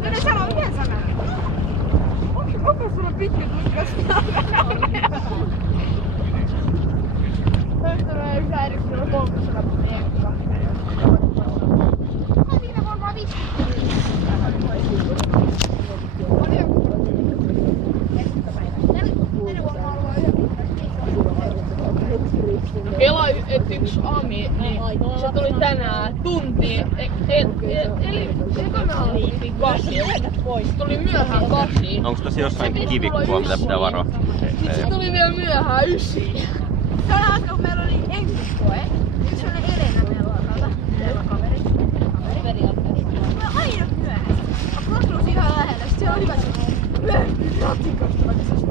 Mene sano yhden sanan. Onko sulla pitkä tutkasta? Tulee yksi äidiksi, on 300 ekka. Mä viime vuonna vaan 50. Kela, että yksi Ami, niin se tuli tänään tuntiin, eli eka me aloitettiin 8. Se tuli myöhään 8. Onko tässä jossain kivikkoa, mitä pitää varoa? Sitten se tuli vielä myöhään 9. Se on hauska, kun meillä oli engliskoe. Yksi sellainen Elena meidän luokalta. Kaveri. Me on aina myöhässä. Mä proslusin ihan lähellä. Sitten se on hyvä, että myöhemmin ratikasta, vaikka se olisi